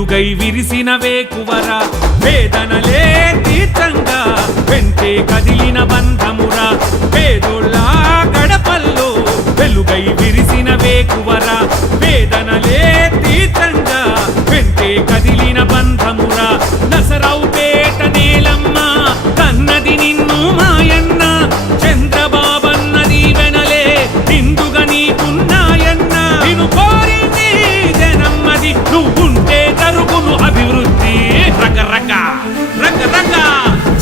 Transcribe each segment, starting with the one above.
వెలుగై విరిసిన వేకువరా వేదనలే తీర్థంగా వెంటే కదిలిన బంధమురా పేదోళ్ళ గడపల్లో వెలుగై విరిసిన వేకువరా వేదనలే తీర్థంగా వెంటే కదిలిన బంధమురా నసరావు పేట నేలమ్మ కన్నది నిన్ను మాయన్న చంద్రబాబన్నది వెనలే నిండుగా నీకున్నాయన్న నిన్ను కోరింది జనమ్మది నువ్వుంటే జరుగును అభివృద్ధి రకరక రకరక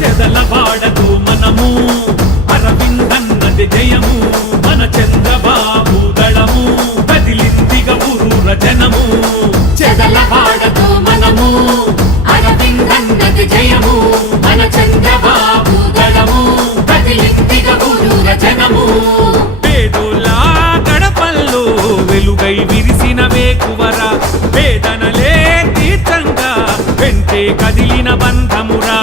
చెదలవాడదు మనము అరవిందన్నది జయము మన చంద్రబాబు దళము కదిలిందిగా ఊరూర జనము చెదలవాడదు మనము అరవిందన్నది జయము మన చంద్రబాబు దళము కదిలిందిగా ఊరూర జనము పేదోళ్ళ గడపల్లో వెలుగై విరిసిన వేకువరా వేదనలే తీర్థంగా వెంటే కదిలిన బంధమురా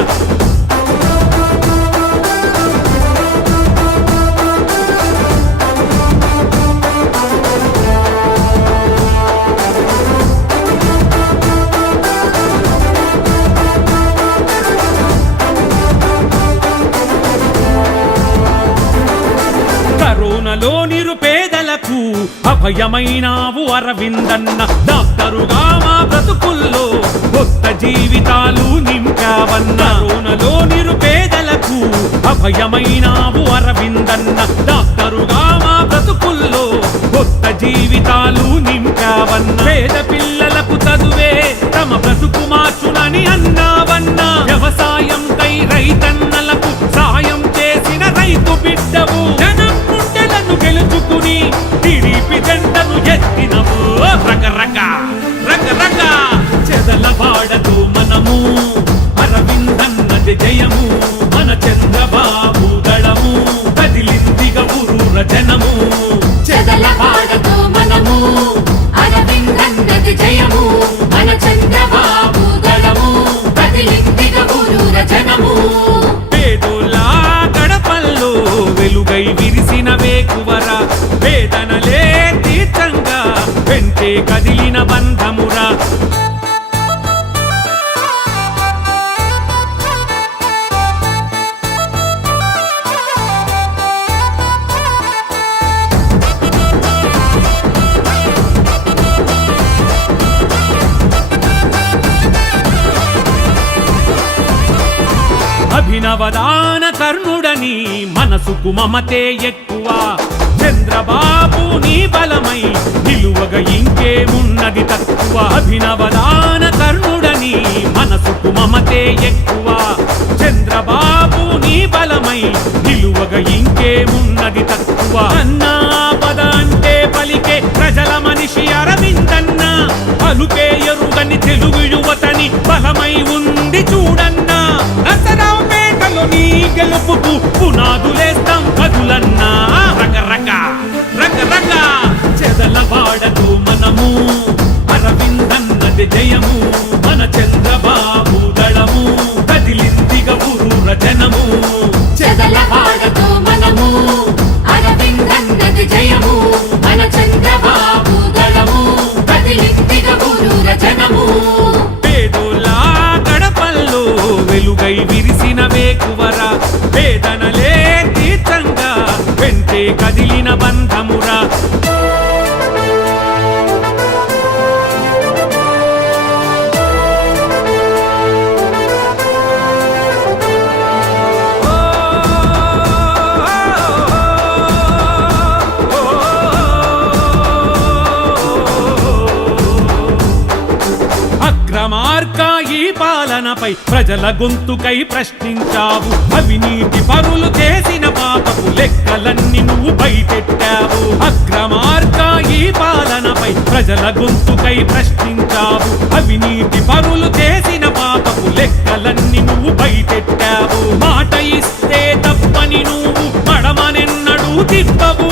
కరోనాలో నిరుపేదలకు అభయమైనావు అరవిందన్న డాక్టరుగా మా బ్రతుకుల్లో కొత్త జీవితాలు నింపావన్న కరోనాలో నిరుపేదలకు అభయమైనావు అరవిందన్న డాక్టరుగా మా బ్రతుకుల్లో కొత్త జీవితాలు నింపావన్న పేద పిల్లలకు చదువే తమ బ్రతుకు మార్చునని అన్నావన్న వ్యవసాయంకై రైతన్నలకు సాయం చేసిన రైతు బిడ్డవు జనం గుండెలను గెలుచుకుని టీడీపీ జెండను ఎత్తినవు రకరక రకరక చెదలవాడదు మనము అరవిందన్నది జయము మన చంద్రబాబు దళము కదిలిందిగా ఊరూర జనము చెదలవాడదు మనము అరవిందన్నది జయము మన చంద్రబాబు దళము కదిలిందిగా ఊరూర జనము పేదోళ్ళ గడపల్లో వెలుగై విరిసిన వేకువరా వేదనలే తీర్థంగా వెంటే కదిలిన బంధమురా అభినవదాన కర్ణుడని మనసుకు మమతే ఎక్కువ చంద్రబాబు నీ బలమై నిలువగా ఇంకేమున్నది తక్కువ అభినవదాన కర్ణుడని మనసుకు మమతే ఎక్కువ చంద్రబాబు నీ బలమై నిలువగా ఇంకేమున్నది తక్కువ అన్నా పద అంటే పలికే ప్రజల మనిషి అరవిందన్న పలుకే ఎరుగని తెలుగు యువతని బలమై ఉంది చూడన్నా నసరావు పేటలో నీ గెలుపుకు పునాదులేస్తాం కదులన్నా రకరక రకరక చెదలవాడదు మనము అరవిందన్నది జయము మన చంద్రబాబు దళము కదిలిందిగా ఊరూర జనము చెదలవాడదు మనము అరవిందన్నది జయము మన చంద్రబాబు దళము కదిలిందిగా ఊరూర జనము పేదోళ్ళ గడపల్లో వెలుగై విరిసిన వేకువరా వేదనలే తీర్థంగా వెంటే కదిలిన బంధమురా అక్రమార్క ఈ పాలనపై ప్రజల గొంతుకై ప్రశ్నించావు అవినీతి పరులు చేసిన పాపపు లెక్కలన్నీ నువ్వు బయటెట్టావు అక్రమార్క ఈ పాలనపై ప్రజల గొంతుకై ప్రశ్నించావు అవినీతి పరులు చేసిన పాపపు లెక్కలన్నీ నువ్వు బయటెట్టావు మాట ఇస్తే తప్పని నువ్వు మడమనెన్నడూ తిప్పవు